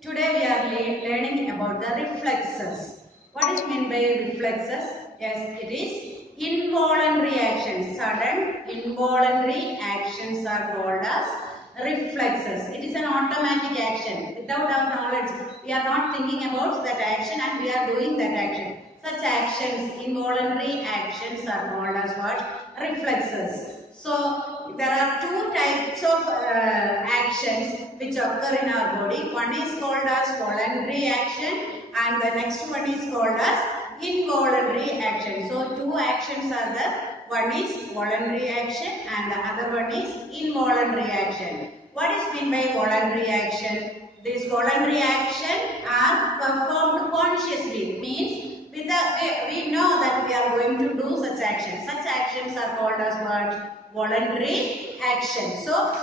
Today we are learning about the reflexes. What is meant by reflexes? Yes, it is involuntary actions. Sudden involuntary actions are called as reflexes. It is an automatic action. Without our knowledge, we are not thinking about that action and we are doing that action. Such actions, involuntary actions are called as what? Reflexes. So, there are two types of actions which occur in our body. One is called as voluntary action and the next one is called as involuntary action. So, two actions are there. One is voluntary action and the other one is involuntary action. What is meant by voluntary action? This voluntary action are performed consciously. Means we know that we are going to do such actions. Such actions are called as what? Voluntary action. So,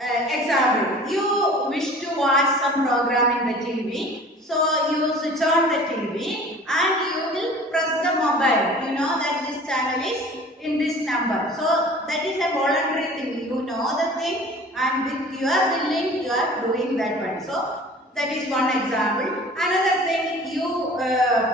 example, you wish to watch some program in the TV. So, you switch on the TV and you will press the mobile. You know that this channel is in this number. So, that is a voluntary thing. You know the thing and with your willing you are doing that one. So, that is one example. Another thing, you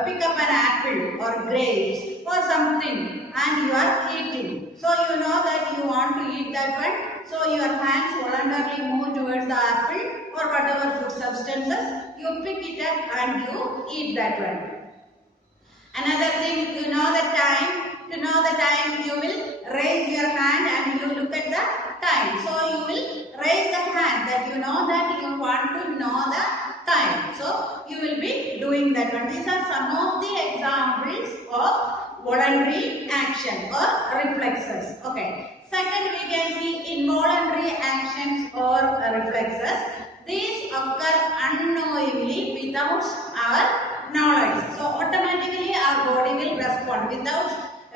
pick up an apple or grapes or something and you are eating. So you know that you want to eat that one. So your hands voluntarily move towards the apple or whatever food substances. You pick it up and you eat that one. Another thing, you know the time. To know the time, you will raise your hand and you look at the time. So you will raise the hand that you know that you want to know the time. So you will be doing that one. These are some of the examples of voluntary action or reflexes. Okay. Second, we can see involuntary actions or reflexes. These occur unknowingly without our knowledge. So automatically our body will respond without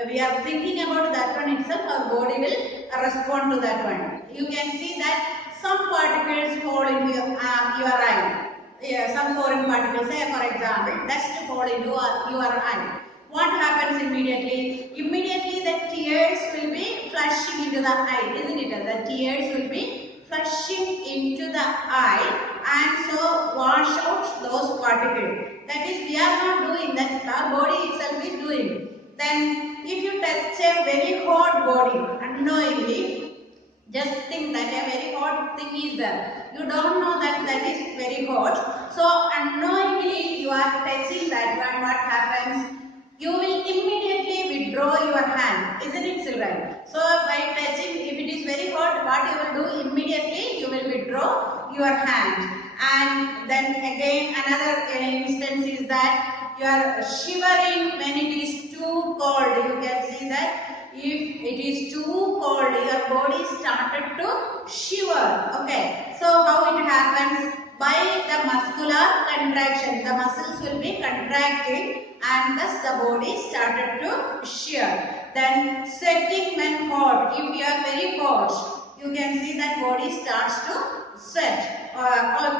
we are thinking about that one itself. Our body will respond to that one. You can see that some particles fall into your eye. Yeah, some foreign particles. Say for example, dust fall into your eye. What happens immediately? Immediately the tears will be flushing into the eye, isn't it? The tears will be flushing into the eye and so wash out those particles. That is, we are not doing that. Our body itself is doing. Then, if you touch a very hot body unknowingly, just think that a very hot thing is there. You don't know that that is very hot. So, unknowingly you are touching that one. What happens? You will immediately withdraw your hand. Isn't it, children? So, by touching, if it is very hot, what you will do? Immediately you will withdraw your hand. And then again another instance is that you are shivering when it is too cold. You can see that if it is too cold, your body started to shiver. Okay. So how it happens? By the muscular contraction. The muscles will be contracting and thus the body started to shiver. Then sweating when hot. If you are very hot, you can see that body starts to sweat.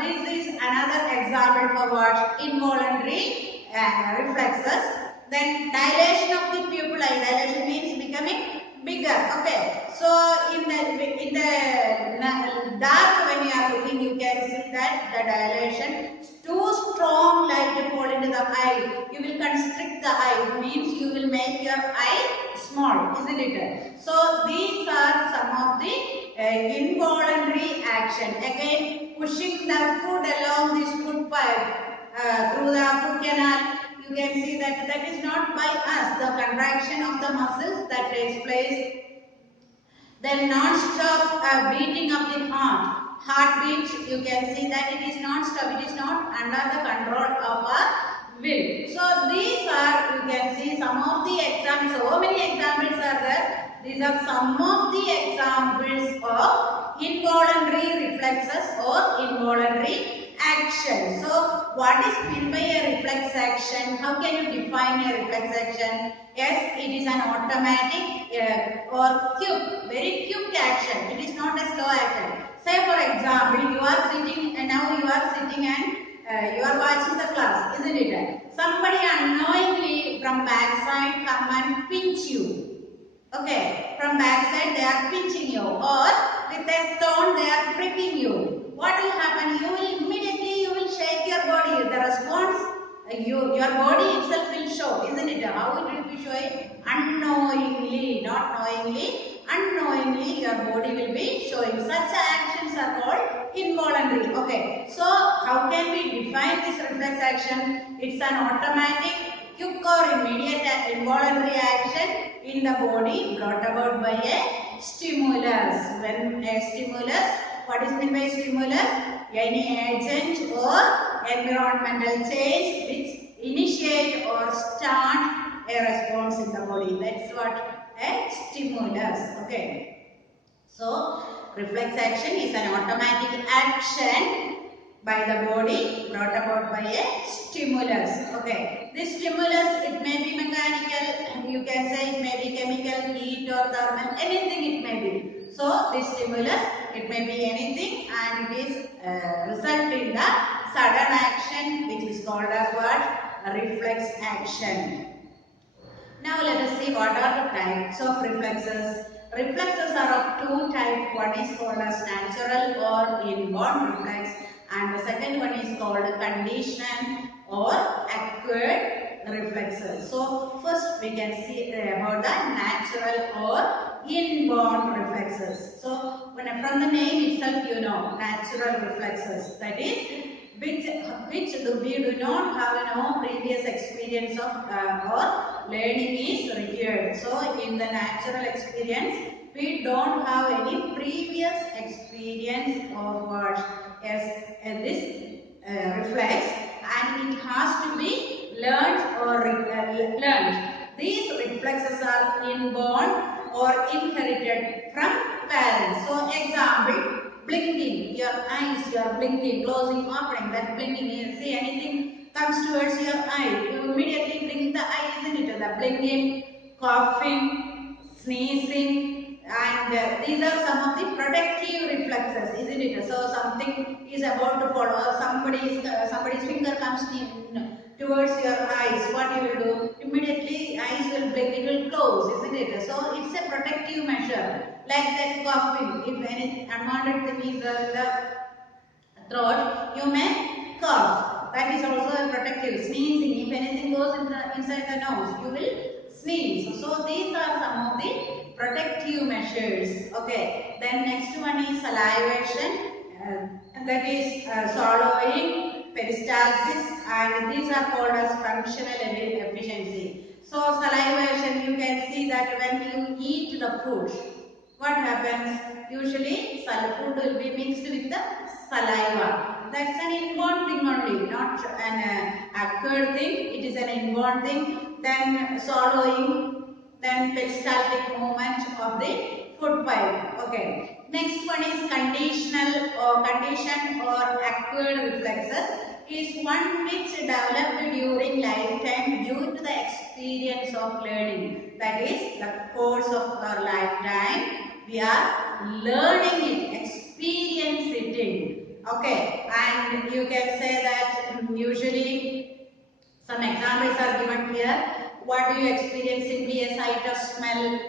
This is another example for what? Involuntary reflexes. Then dilation of the pupillae. Dilation means becoming bigger. Okay. So in the dark when you are looking, you can see that the dilation. Too strong light fall into the eye. You will constrict the eye. It means you will make your eye small, isn't it? So these are some of the involuntary action. Again, pushing the food along this food pipe through the food canal. You can see that that is not by us. The contraction of the muscles that takes place. Then non-stop beating of the heartbeat. You can see that it is non-stop. It is not under the control of our will. So these are, you can see some of the examples. So many examples are there. These are some of the examples of involuntary reflexes or involuntary action. So what is meant by a reflex action? How can you define a reflex action? Yes, it is an automatic or quick, very quick action. It is not a slow action. Say for example, you are sitting and now you are sitting and you are watching the class, isn't it? Somebody unknowingly from backside come and pinch you. Okay, from backside they are pinching you or with a stone they are pricking you. What will happen? You will immediately shake your body itself will show, isn't it? How it will be showing? Unknowingly, not knowingly, unknowingly your body will be showing. Such actions are called involuntary. Okay, so how can we define this reflex action? It's an automatic, quick or immediate involuntary action in the body brought about by a stimulus. When a stimulus, what is meant by stimulus? Any agent or environmental change which initiate or start a response in the body. That's what a stimulus. Okay. So, reflex action is an automatic action by the body brought about by a stimulus. Okay. This stimulus, it may be mechanical, you can say it may be chemical, heat or thermal, anything it may be. So, this stimulus, it may be anything and it is result in the sudden action which is called as what? A reflex action. Now let us see what are the types of reflexes. Reflexes are of two types. One is called as natural or inborn reflex and the second one is called conditioned or acquired reflexes. So first we can see about the natural or inborn reflexes. So from the name itself you know natural reflexes, that is which we do not have no previous experience of or learning is required. So in the natural experience we don't have any previous experience of what this reflex and it has to be learned or learned. These reflexes are inborn or inherited from parents. So example, blinking, your eyes, you are blinking, closing, opening, that blinking, you see anything comes towards your eye, you immediately blink the eye, isn't it? The blinking, coughing, sneezing, and these are some of the protective reflexes, isn't it? So something is about to fall or somebody's finger comes towards your eyes, what you will do? Immediately eyes will blink, it will close, isn't it? So it's a protective measure. Like that coughing, if any unwanted thing is in the throat, you may cough. That is also a protective. Sneezing, if anything goes inside the nose, you will sneeze. So these are some of the protective measures. Okay. Then next one is salivation. That is swallowing, peristalsis, and these are called as functional efficiency. So salivation, you can see that when you eat the food, what happens? Usually food will be mixed with the saliva. That's an inborn thing only, not an acquired thing. It is an inborn thing. Then swallowing, then peristaltic movement of the food pipe. Okay. Next one is conditioned or acquired reflexes. Is one which developed during lifetime due to the experience of learning. That is the course of our lifetime. We are learning it, experiencing. Okay, and you can say that usually some examples are given here. What do you experience? Simply a sight of smell.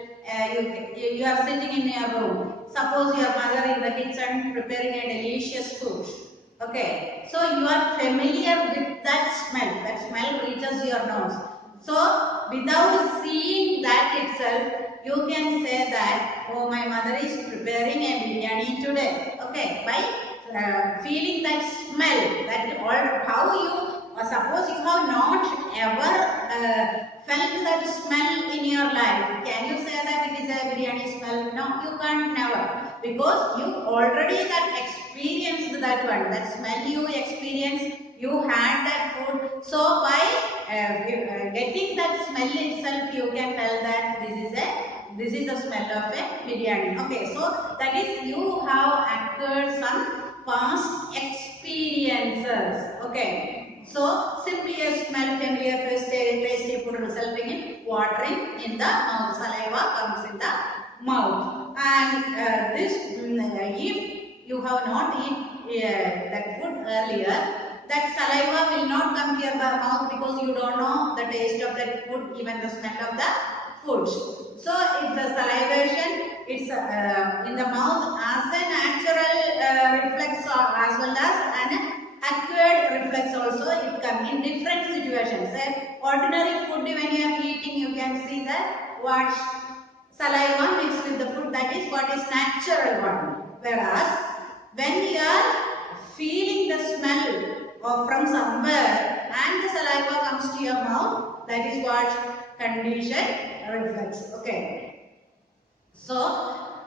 You are sitting in your room. Suppose your mother in the kitchen preparing a delicious food. Okay, so you are familiar with that smell. That smell reaches your nose. So without seeing that itself, you can say that, oh, my mother is preparing a biryani today. Okay, by feeling that smell, that all how you. Suppose you have not ever felt that smell in your life. Can you say that it is a biryani smell? No, you can't never. Because you already that experienced that one. That smell you experienced, you had that food. So by getting that smell itself, you can tell that this is the smell of a biryani. Okay, so that is you have acquired some past experiences. Okay. So, simply a smell familiar to tasty food resulting in watering in the mouth. Saliva comes in the mouth. And if you have not eaten that food earlier, that saliva will not come to your mouth because you don't know the taste of that food, even the smell of the food. So, it's a salivation, it's in the mouth as a natural reflex or as well as an acquired reflex also, it comes in different situations. Ordinary food, when you are eating, you can see that what saliva mixed with the food, that is what is natural one. Whereas when we are feeling the smell or from somewhere and the saliva comes to your mouth, that is what conditioned reflex. Okay. So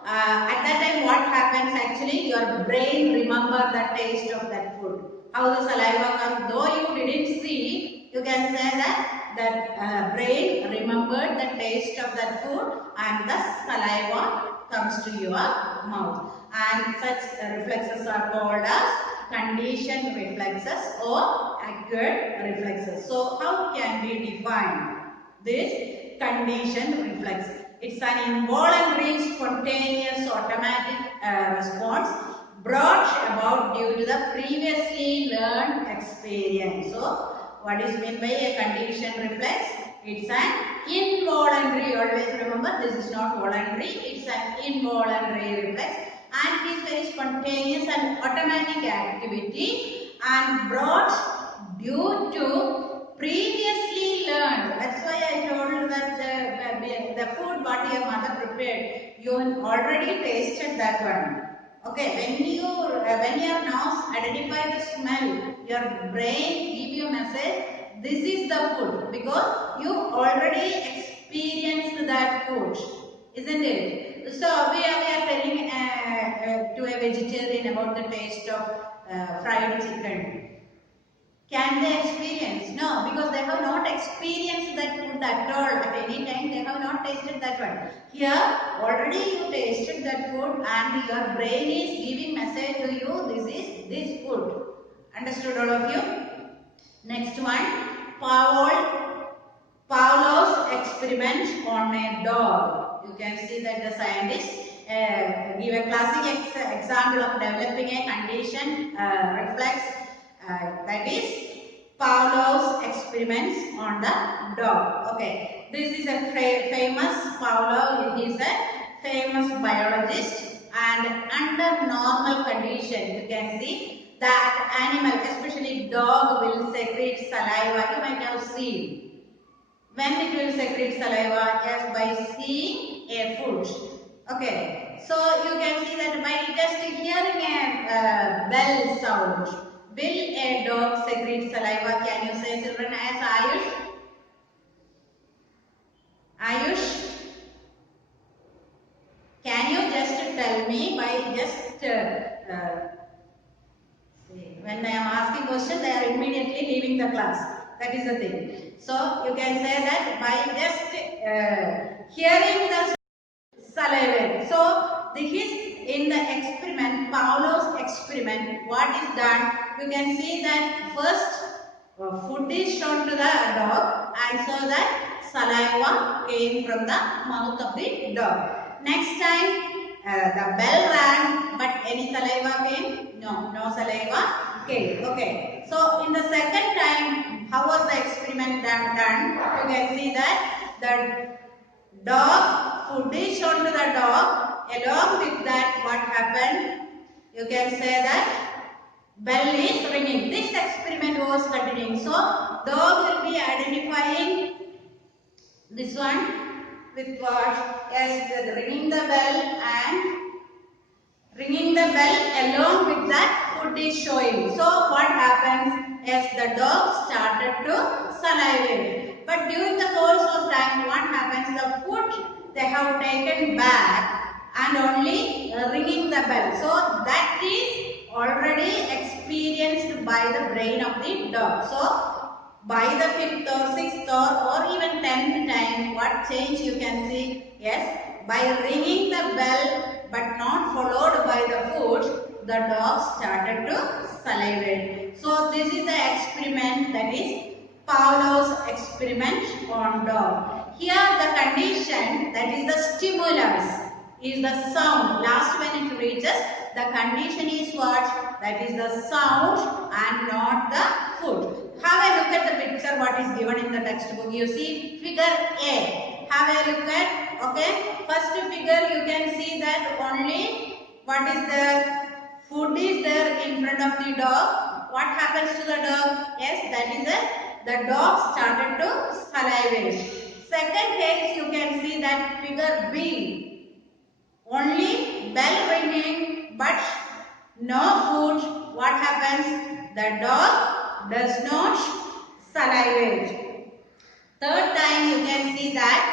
at that time what happens, actually your brain remember the taste of that food. How the saliva comes, though you didn't see, you can say that brain remembered the taste of that food and the saliva comes to your mouth. And such reflexes are called as conditioned reflexes or acquired reflexes. So how can we define this conditioned reflex? It's an involuntary, spontaneous, automatic response brought about due to the previously learned experience. So, what is meant by a conditioned reflex? It's an involuntary. Always remember, this is not voluntary. It's an involuntary reflex, and it is very spontaneous and automatic activity, and brought due to previously learned. That's why I told you that the food what your mother prepared, you already tasted that one. Okay, when your nose identify the smell, your brain give you a message, this is the food, because you already experienced that food, isn't it? So we are telling to a vegetarian about the taste of fried chicken. Can they experience? No, because they have not experienced that food at all. At any time, they have not tasted that one. Here, already you tasted that food and your brain is giving message to you, this is this food. Understood all of you? Next one, Pavlov's experiment on a dog. You can see that the scientists give a classic example of developing a conditioned reflex. That is Pavlov's experiments on the dog. Okay, this is a famous Pavlov. He is a famous biologist, and under normal condition, you can see that animal, especially dog, will secrete saliva. You might have seen. When it will secrete saliva? Yes, by seeing a food. Okay, so you can see that by just hearing a bell sound, will a dog secrete saliva? Can you say, children, as Ayush? Ayush? Can you just tell me by just when I am asking question, they are immediately leaving the class. That is the thing. So you can say that by just hearing the salivate. So this is in the experiment, Pavlov's experiment. What is done? You can see that first food is shown to the dog, and so that saliva came from the mouth of the dog. Next time the bell rang, but any saliva came? No, no saliva came. Okay. So in the second time, how was the experiment done? You can see that the dog, food is shown to the dog. Along with that, what happened? You can say that bell is ringing. This experiment was continuing. So dog will be identifying this one with what? Yes, ringing the bell, and ringing the bell along with that food is showing. So what happens? Yes, the dog started to salivate. But during the course of time, what happens? The food they have taken back and only ringing the bell. So that is already experienced by the brain of the dog. So by the 5th or 6th or even 10th time, what change you can see? Yes, by ringing the bell but not followed by the food, the dog started to salivate. So this is the experiment, that is Pavlov's experiment on dog. Here the condition, that is the stimulus, is the sound. Last when it reaches, the condition is what? That is the sound and not the food. Have a look at the picture what is given in the textbook. You see figure A. Have a look at, okay. First figure you can see that only what is there? Food is there in front of the dog. what happens to the dog? Yes, that is the dog started to salivate. Second case, you can see that figure B. Only bell ringing but no food. What happens? The dog does not salivate. Third time you can see that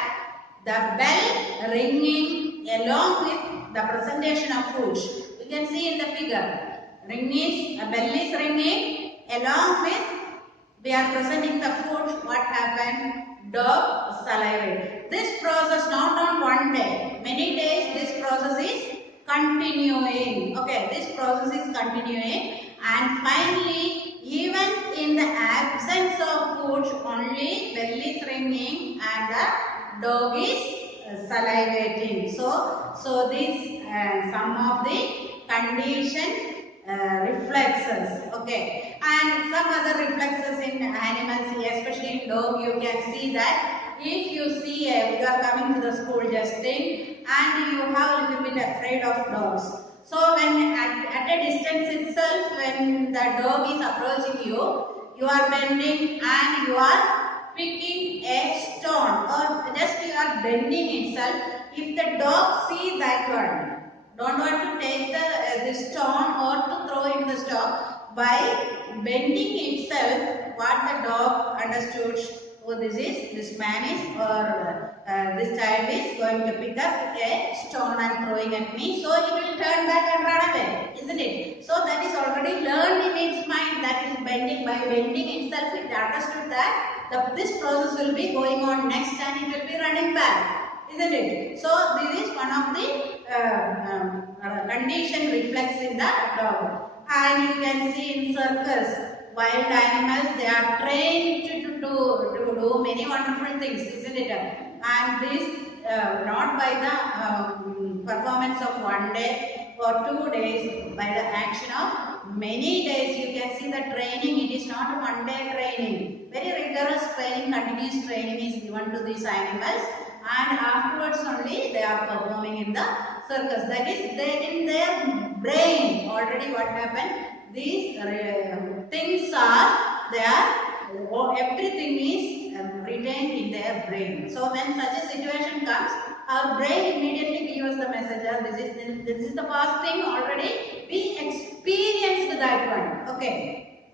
the bell ringing along with the presentation of food. You can see in the figure. A bell is ringing along with we are presenting the food. What happened? Dog salivate. This process not on one day. Many days this process is continuing. Okay, this process is continuing, and finally, even in the absence of food, only bell is ringing and the dog is salivating. So these some of the condition reflexes. Okay, and some other reflexes in animals, especially in dog, you can see that if you see you are coming to the school just in and you have a little bit afraid of dogs. So when at a distance itself, when the dog is approaching you, you are bending and you are picking a stone, or just you are bending itself. If the dog sees that one, don't want to take the stone or to throw it in the stone, by bending itself, what the dog understood, oh, this man is, or this child is going to pick up a stone and throwing at me, so it will turn back and run away, isn't it? So that is already learned in its mind, that is bending. By bending itself, it understood that this process will be going on next and it will be running back, isn't it? So this is one of the condition reflex in the dog. And you can see in circus, wild animals, they are trained to do many wonderful things, isn't it? And this not by the performance of one day or 2 days, by the action of many days. You can see the training, it is not one day training. Very rigorous training, continuous training is given to these animals, and afterwards only they are performing in the circus. That is, they in their brain already what happened, these things are there, everything is retained in their brain. So when such a situation comes, our brain immediately gives us the message, this is the past thing, already we experienced that one. Okay,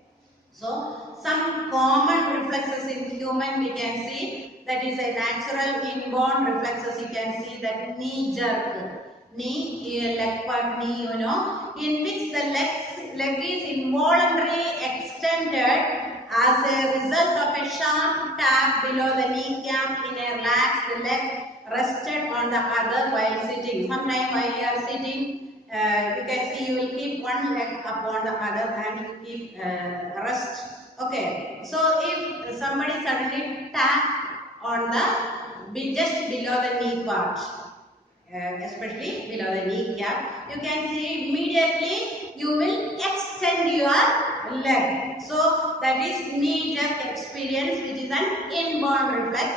so some common reflexes in human we can see, that is a natural inborn reflexes. You can see that knee jerk, knee, leg part, knee, in which the leg is involuntarily extended as a result of a sharp tap below the kneecap in a relaxed leg rested on the other while sitting. Sometimes while you are sitting, you can see you will keep one leg upon the other and you keep rest. Okay, so if somebody suddenly tap on the just below the knee part, especially below the kneecap, you can see immediately you will extend your leg. So that is knee jerk experience, which is an inborn reflex.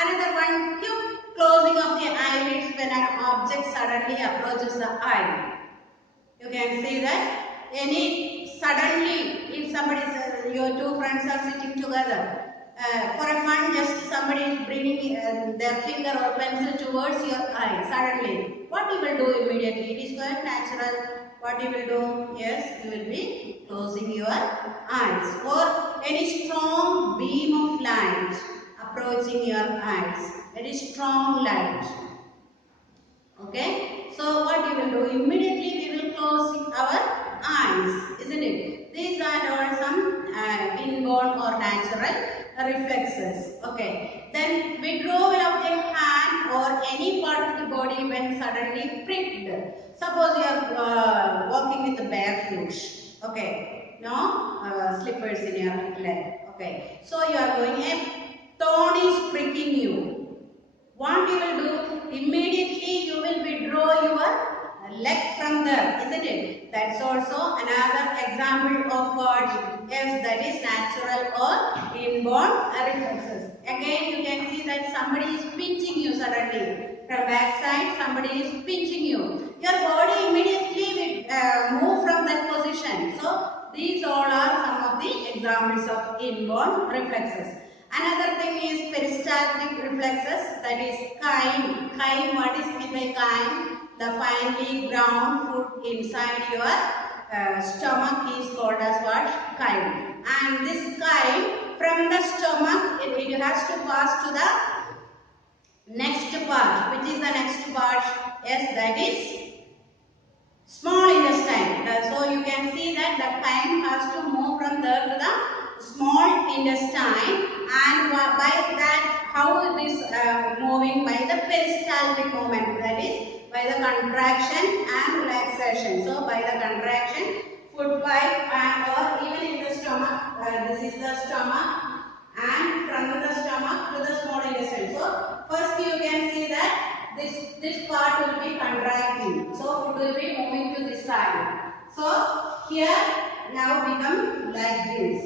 Another one, quick closing of the eyelids when an object suddenly approaches the eye. You can see that suddenly, if somebody says your two friends are sitting together, for a fun, just somebody is bringing their finger or pencil towards your eye suddenly. What you will do immediately? It is quite natural. What you will do? Yes, you will be closing your eyes. Or any strong beam of light approaching your eyes. Very strong light. Okay, so what you will do? Immediately we will close our eyes, isn't it? These are all some inborn or natural reflexes. Okay, then withdrawal of the hand or any part of the body when suddenly pricked. Suppose you are walking with bare foot. Okay, no slippers in your leg. Okay, so you are going, a thorn is pricking you. What you will do? Immediately you will withdraw your leg from there, isn't it? That's also another example of what? Yes, that is natural or inborn reflexes. Again, you can see that somebody is pinching you suddenly. From back side, somebody is pinching you. Your body immediately will move from that position. So, these all are some of the examples of inborn reflexes. Another thing is peristaltic reflexes, that is chyme. Chyme, what is meant by chyme? The finely ground food inside your stomach is called as what? Chyme. And this chyme from the stomach, it has to pass to the next part. Which is the next part? Yes, that is small intestine. So you can see that the chyme has to move from there to the small intestine, and by that, how it is moving? By the peristaltic movement, that is by the contraction and relaxation. So by the contraction, food pipe and or even in the stomach, this is the stomach, and from the stomach to the small intestine. So first you can see that this part will be contracting. So food will be moving to this side. So here now become like this.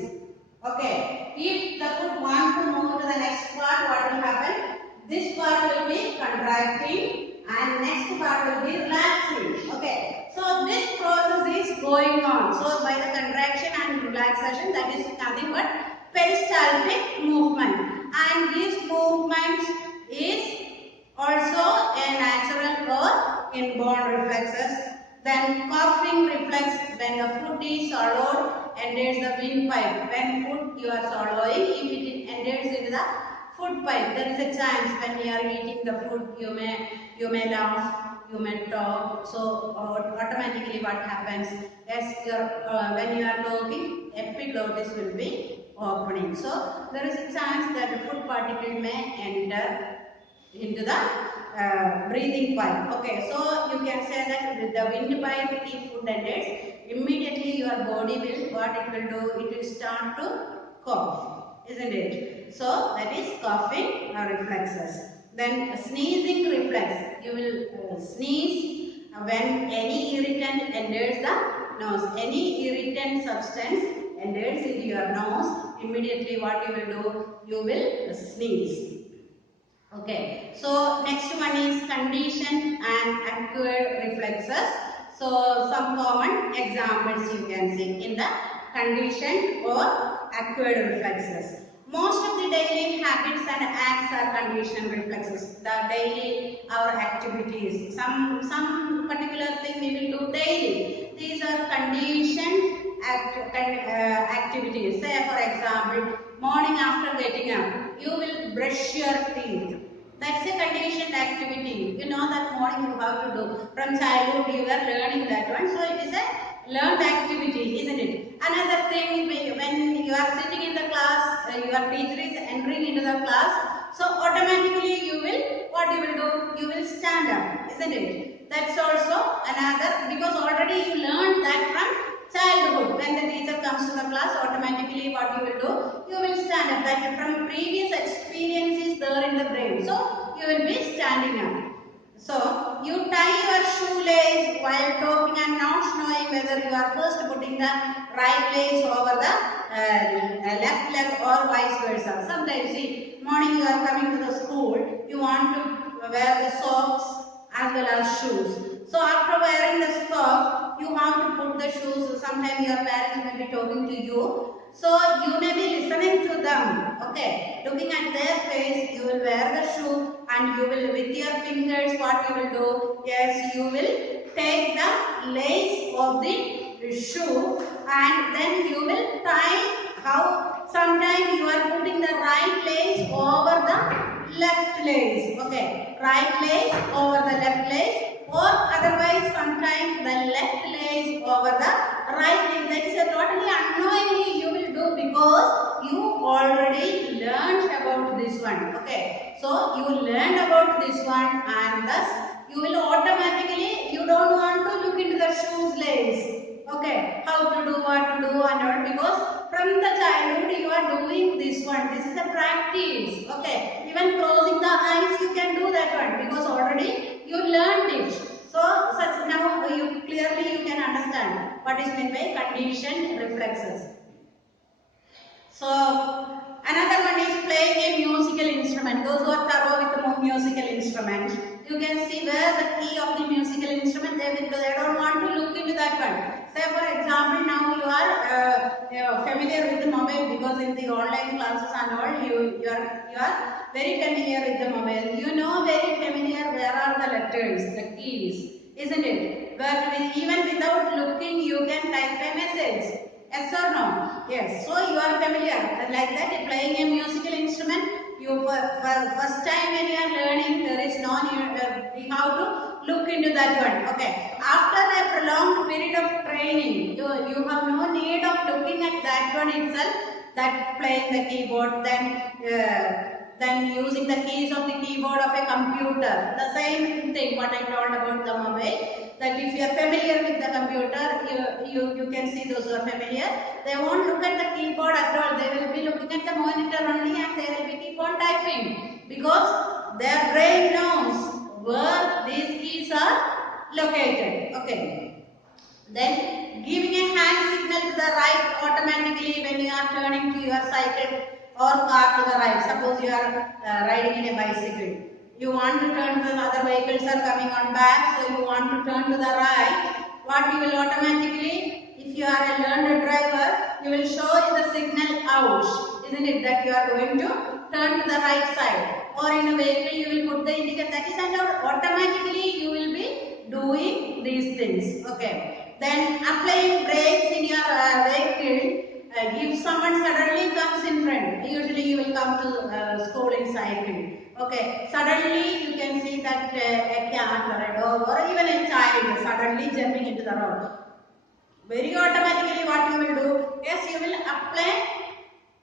Okay. If the food wants to move to the next part, what will happen? This part will be contracting and next part will be relaxing. Okay. So this process is going on. So by the contraction and relaxation, that is nothing but peristaltic movement. And this movement is also a natural or inborn reflexes. Then coughing reflex, when the food is swallowed, enters the windpipe. When food you are swallowing, if it enters into the food pipe, there is a chance when you are eating the food, you may laugh, you may talk. So automatically what happens? Yes, when you are talking, epiglottis will be opening. So there is a chance that the food particle may enter into the breathing pipe. Okay, so you can say that with the windpipe, if food enters, immediately your body will, what it will do? It will start to cough, isn't it? So that is coughing reflexes. Then sneezing reflex. You will sneeze when any irritant enters the nose. Any irritant substance enters into your nose. Immediately what you will do? You will sneeze. Okay, so next one is conditioned and acquired reflexes. So some common examples you can see in the conditioned or acquired reflexes. Most of the daily habits and acts are conditioned reflexes. The daily our activities, some particular thing we will do daily. These are conditioned activities. Say for example, morning after getting up, you will brush your teeth. That's a conditioned activity. You know that morning you have to do. From childhood you were learning that one. So it is a learned activity, isn't it? Another thing, when you are sitting in the class, your teacher is entering into the class. So automatically you will, what you will do? You will stand up, isn't it? That's also another, because already you learned that from childhood. When the teacher comes to the class, automatically what you will do? You will stand up. That from previous experience is there in the brain. So you will be standing up. So you tie your shoelace while talking and not knowing whether you are first putting the right lace over the left leg or vice versa. Sometimes see, morning you are coming to the school, you want to wear the socks as well as shoes. So after wearing the sock, you have to put the shoes. Sometimes your parents may be talking to you. So you may be listening to them. Okay. Looking at their face, you will wear the shoe and you will, with your fingers, what you will do? Yes, you will take the lace of the shoe and then you will tie. How? Sometimes you are putting the right lace over the left lace. Okay. Right lace over the left lace. Or otherwise sometimes the left lace over the right lace. That is a totally unknowingly you will do because you already learned about this one. Okay. So you learned about this one and thus you will automatically, you don't want to look into the shoes lace. Okay. How to do, what to do and all, because from the childhood you are doing this one. This is a practice. Okay. Even closing the eyes you can do that one because already you learned it. So such now you clearly you can understand what is meant by conditioned reflexes. So another one is playing a musical instrument. Those who are thorough with the musical instrument, you can see where the key of the musical instrument they don't want to look into that one. Say for example, now you are familiar with the mobile because in the online classes and all, you are very familiar with the mobile. You know very familiar where are the letters, the keys, isn't it? But even without looking, you can type a message. Yes or no? Yes. So you are familiar like that. Playing a musical instrument. You first time when you are learning, there is no need how to look into that one. Okay. After a prolonged period of training, you have no need of looking at that one itself. That playing the keyboard, then using the keys of the keyboard of a computer. The same thing what I told about the mobile. That if you are familiar with the computer, you can see those who are familiar. They won't look at the keyboard at all. They will be looking at the monitor only and they will be keep on typing because their brain knows where these keys are located. Okay. Then giving a hand signal to the right automatically when you are turning to your cycle or car to the right. Suppose you are riding in a bicycle. You want to turn to the other vehicles are coming on back, so you want to turn to the right. What you will automatically, if you are a learned driver, you will show the signal out, isn't it? That you are going to turn to the right side. Or in a vehicle, you will put the indicator. That is, and automatically you will be doing these things. Okay. Then applying brakes in your vehicle. If someone suddenly comes in front, usually you will come to school in cycle. Okay, suddenly you can see that a cat or a dog or even a child suddenly jumping into the road. Very automatically what you will do? Yes, you will apply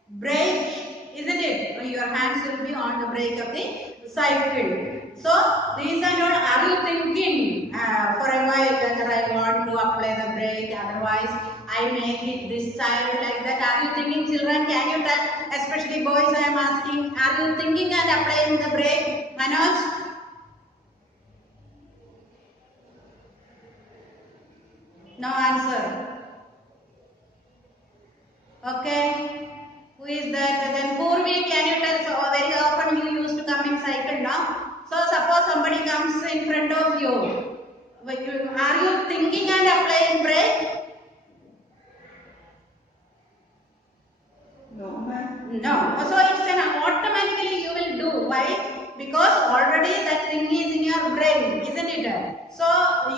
brake, isn't it? Your hands will be on the brake of the cycle. So these are all, are you thinking for a while whether I want to apply the brake, otherwise I make it this style like that. Are you thinking, children? Can you tell? Especially boys, I am asking, are you thinking and applying the brake? Manoj? No answer. Okay. Who is that? Then Purvi, can you tell? So very often you used to come in cycle now. So suppose somebody comes in front of you. Are you thinking and applying brake? No, ma'am. No. So it's an automatically you will do. Why? Because already that thing is in your brain, isn't it? So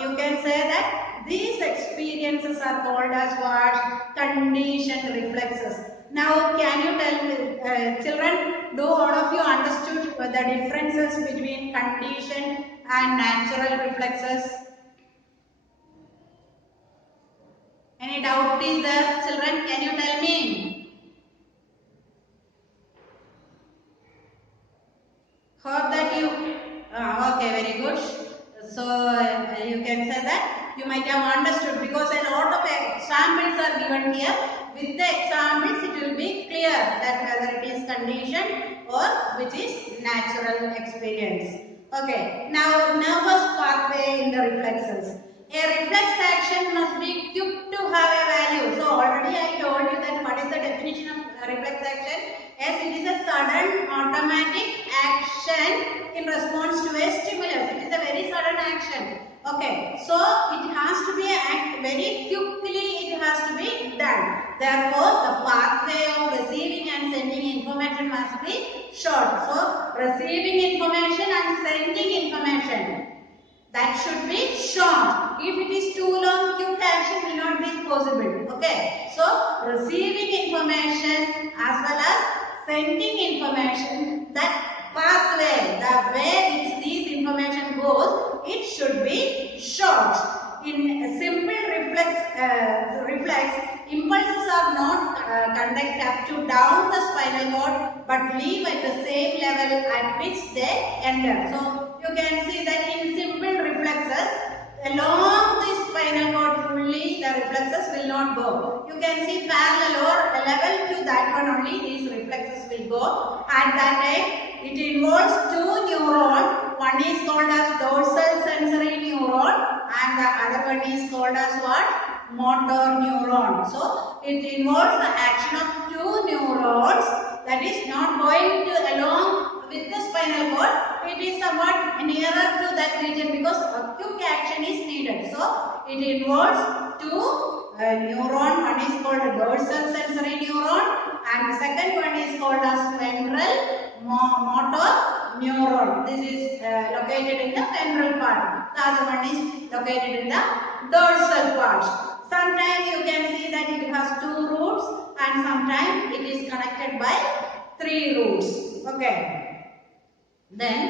you can say that these experiences are called as what? Conditioned reflexes. Now, can you tell me, children, do all of you understood the differences between conditioned and natural reflexes? Any doubt is there, children? Can you tell me? Hope that you, okay, very good. So you can say that you might have understood because a lot of examples are given here. With the examples, it will be clear that whether it is conditioned or which is natural experience. Okay, now nervous pathway in the reflexes. A reflex action must be quick to have a value. So already I told you that what is the definition of reflex action? Yes, it is a sudden automatic action in response to a stimulus. It is a very sudden action. Okay, so it has to be very quickly. It has to be done. Therefore, the pathway of receiving and sending information must be short. So, receiving information and sending information, that should be short. If it is too long, quick action will not be possible. Okay. So, receiving information as well as sending information, that pathway, the way which these information goes, it should be short. In a simple reflex, impulses are not conduct up to down the spinal cord, but leave at the same level at which they enter. So, you can see that in simple reflexes, along the spinal cord fully, the reflexes will not go. You can see parallel or level to that one only, these reflexes will go. At that time, it involves two neurons. One is called as dorsal sensory neuron and the other one is called as what? Motor neuron. So, it involves the action of two neurons that is not going to along with the spinal cord. It is somewhat nearer to that region because a quick action is needed. So, it involves two neuron. One is called dorsal sensory neuron and the second one is called as ventral motor neuron. This is located in the ventral part. The other one is located in the dorsal part. Sometimes you can see that it has two roots and sometimes it is connected by three roots. Okay. Then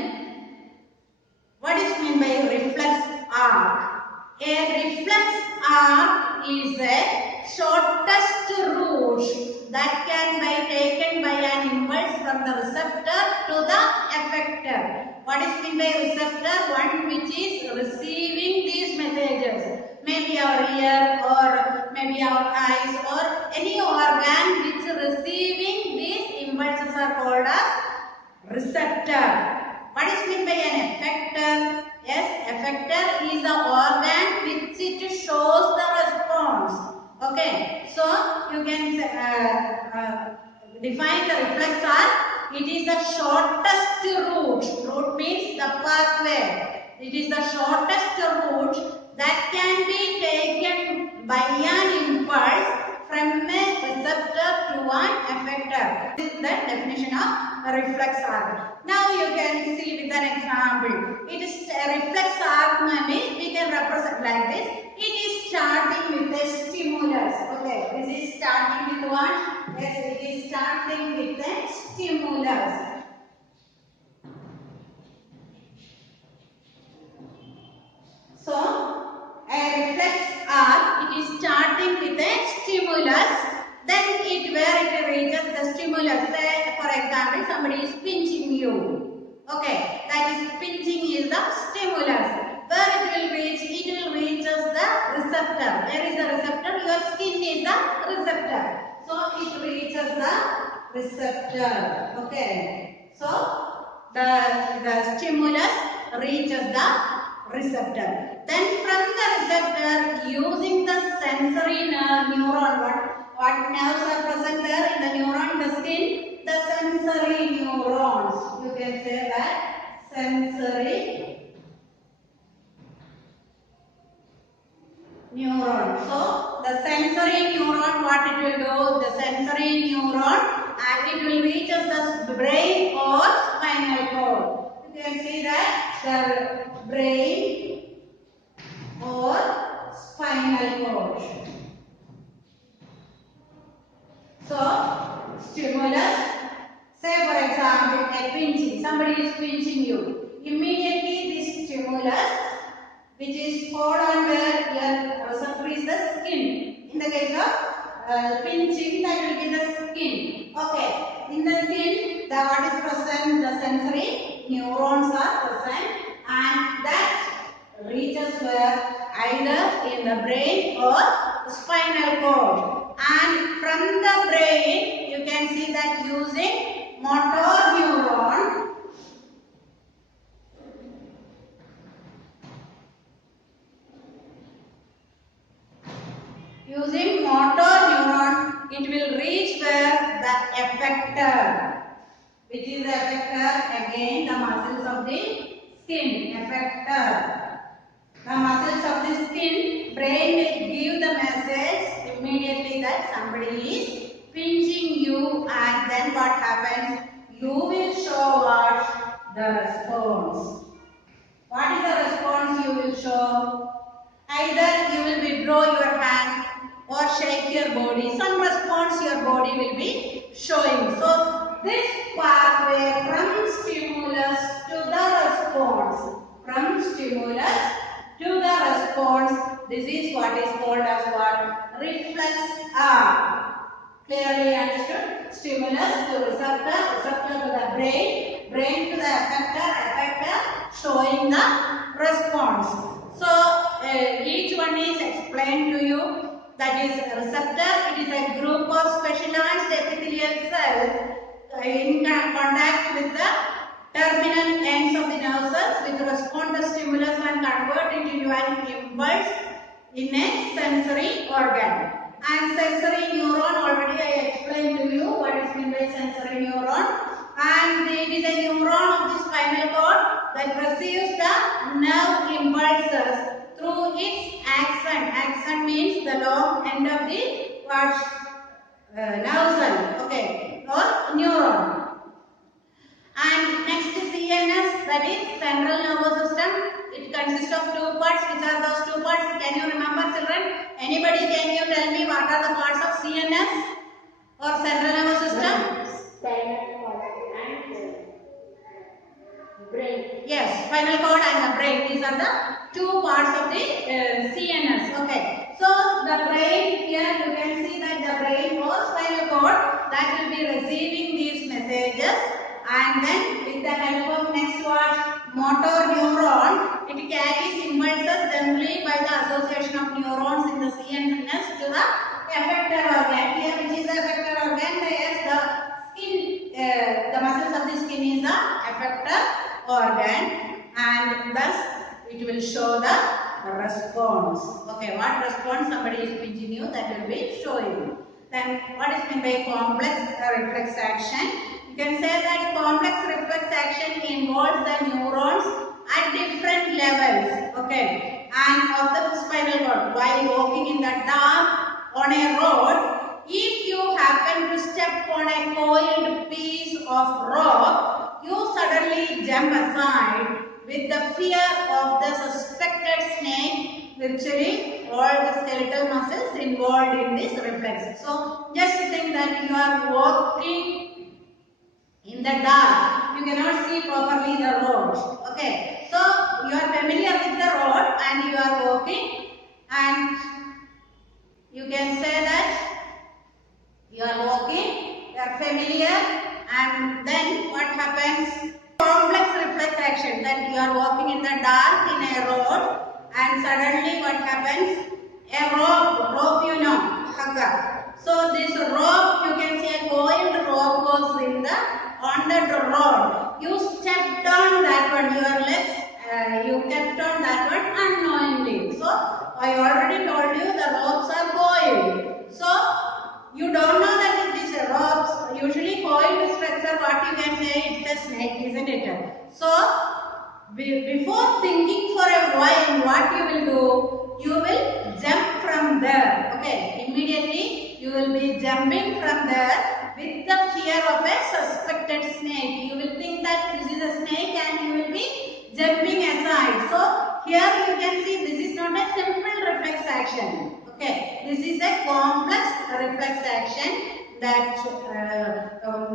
what is meant by reflex arc? A reflex arc is a shortest route that can be taken by an impulse from the receptor to the effector. What is meant by receptor? One which is receiving these messages. Maybe our ear or maybe our eyes or any organ which is receiving these impulses are called as receptor. What is meant by an effector? Yes, effector is the organ which it shows the response. Okay, so you can define the reflex arc. It is the shortest route. Route means the pathway. It is the shortest route that can be taken by an impulse from a receptor to an effector. This is the definition of a reflex arc. Now you can see with an example. It is a reflex arc means we can represent like this. It is starting with a stimulus. Okay, this is starting with what? Yes, it is starting with a stimulus. So, a reflex arc, it is starting with a stimulus, then where it reaches the stimulus. Say, for example, somebody is pinching you. Okay, that is pinching is the stimulus. Where it will reach? It will reach the receptor. Where is the receptor? Your skin is the receptor. So, it reaches the receptor. Okay. So, the stimulus reaches the receptor. Then from the receptor, using the sensory neuron, what nerves are present there in the neuron, the skin? The sensory neurons. You can say that sensory neuron. So the sensory neuron, what it will do? The sensory neuron, and it will reach the brain or spinal cord. You can see that the brain or spinal cord. So, stimulus, say for example, a pinching, somebody is pinching you. Immediately this stimulus, which is fall on where your receptor is the skin. In the case of pinching, that will be the skin. Okay, in the skin, what is present? The sensory neurons are present and that reaches where? Either in the brain or spinal cord. And from the brain, you can see that using motor neuron, it will reach where? The effector. Which is the effector? Again, the muscles of the skin. Effector. The muscles of the skin, brain will give the message immediately that somebody is pinching you, and then what happens? You will show what? The response. What is the response you will show? Either you will withdraw your hand or shake your body. Some response your body will be showing. So this pathway from stimulus to the response. From stimulus to the response, this is what is called as what? Reflex arc. Clearly understood? Stimulus to receptor, receptor to the brain, brain to the effector, effector showing the response. So each one is explained to you. That is receptor. It is a group of specialized epithelial cells in contact with the terminal ends of the nerve cells which respond to stimulus and convert it into an impulse in a sensory organ. And sensory neuron, already I explained to you what is meant by sensory neuron. And it is a neuron of the spinal cord that receives the nerve impulses through its axon. Axon means the long end of the nerve cell, okay, or neuron. And next is CNS, that is central nervous system. It consists of two parts. Which are those two parts? Can you remember, children? Anybody, can you tell me what are the parts of CNS or central nervous system? Spinal cord and brain. Yes, spinal cord and the brain. These are the two parts of the CNS. Okay. So the brain, here you can see that the brain or spinal cord that will be receiving these messages, and then with the help of next what? Motor neuron, it carries impulses generally by the association of neurons in the CNS to the effector organ. Here which is the effector organ? Yes, the skin, the muscles of the skin is the effector organ, and thus it will show the response. Okay, what response somebody is pinching you, that will be showing. Then what is meant by complex reflex action? You can say that complex reflex action involves the neurons at different levels, okay, and of the spinal cord. While walking in the dark on a road, if you happen to step on a coiled piece of rope, you suddenly jump aside with the fear of the suspected snake. Virtually all the skeletal muscles involved in this reflex. So just think that you are walking in the dark, you cannot see properly the road. Okay, so you are familiar with the road and you are walking, and you can say that you are walking, you are familiar, and then what happens? Complex reflex action. Then you are walking in the dark in a road, and suddenly what happens? A rope you know, hugger. So this rope, you can see a coiled rope was in the on the road. You stepped on that one, your legs, you kept on that one unknowingly. So I already told you the ropes are coiled. So you don't know that it is a ropes. Usually coiled structure, what you can say, it's a snake, isn't it? So before thinking for a while, what you will do? You will jump from there. Okay, immediately you will be jumping from there with the fear of a suspected snake. You will think that this is a snake and you will be jumping aside. So here you can see this is not a simple reflex action. Okay, this is a complex reflex action. That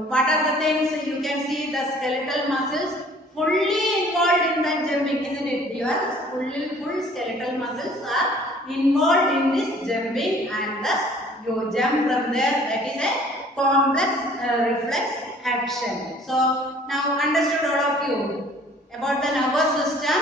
what are the things? You can see the skeletal muscles fully involved in that jumping, isn't it? Your full skeletal muscles are involved in this jumping, and thus you jump from there. That is a complex reflex action. So now understood all of you about the nervous system.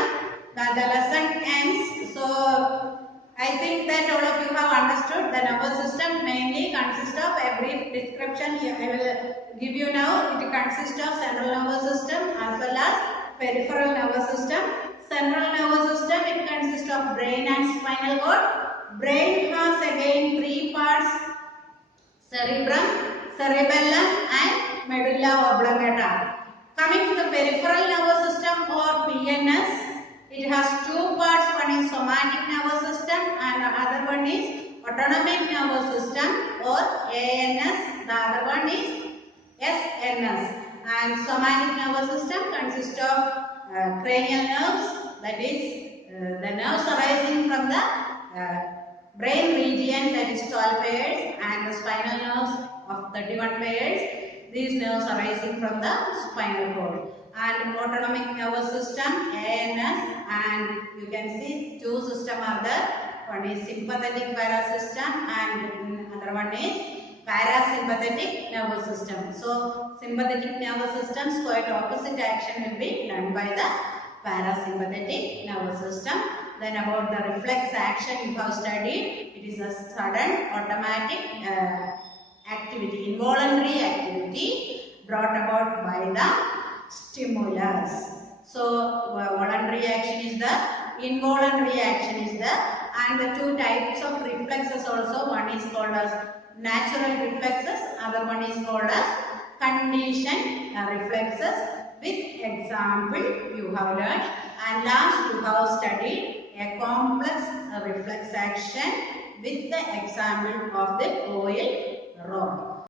Now the lesson ends. So I think that all of you have understood the nervous system mainly consists of a brief description. Here I will give you now. It consists of central nervous system as well as peripheral nervous system. Central nervous system, it consists of brain and spinal cord. Brain has again three parts: cerebrum, cerebellum and medulla oblongata. Coming to the peripheral nervous system or PNS, it has two parts. One is somatic nervous system and the other one is autonomic nervous system or ANS. The other one is SNS. And somatic nervous system consists of cranial nerves, that is the nerves arising from the brain region, that is 12 pairs, and the spinal nerves of 31 pairs. These nerves arising from the spinal cord. And autonomic nervous system, ANS, and you can see two systems are there. One is sympathetic parasystem and another one is parasympathetic nervous system. So sympathetic nervous systems, quite opposite action will be done by the parasympathetic nervous system. Then about the reflex action you have studied, it is a sudden automatic activity, involuntary activity brought about by the stimulus. So voluntary action is there, involuntary action is there, and the two types of reflexes also. One is called as natural reflexes, other one is called as conditioned reflexes. With example you have learned, and last you have studied a complex reflex action with the example of the oil rod.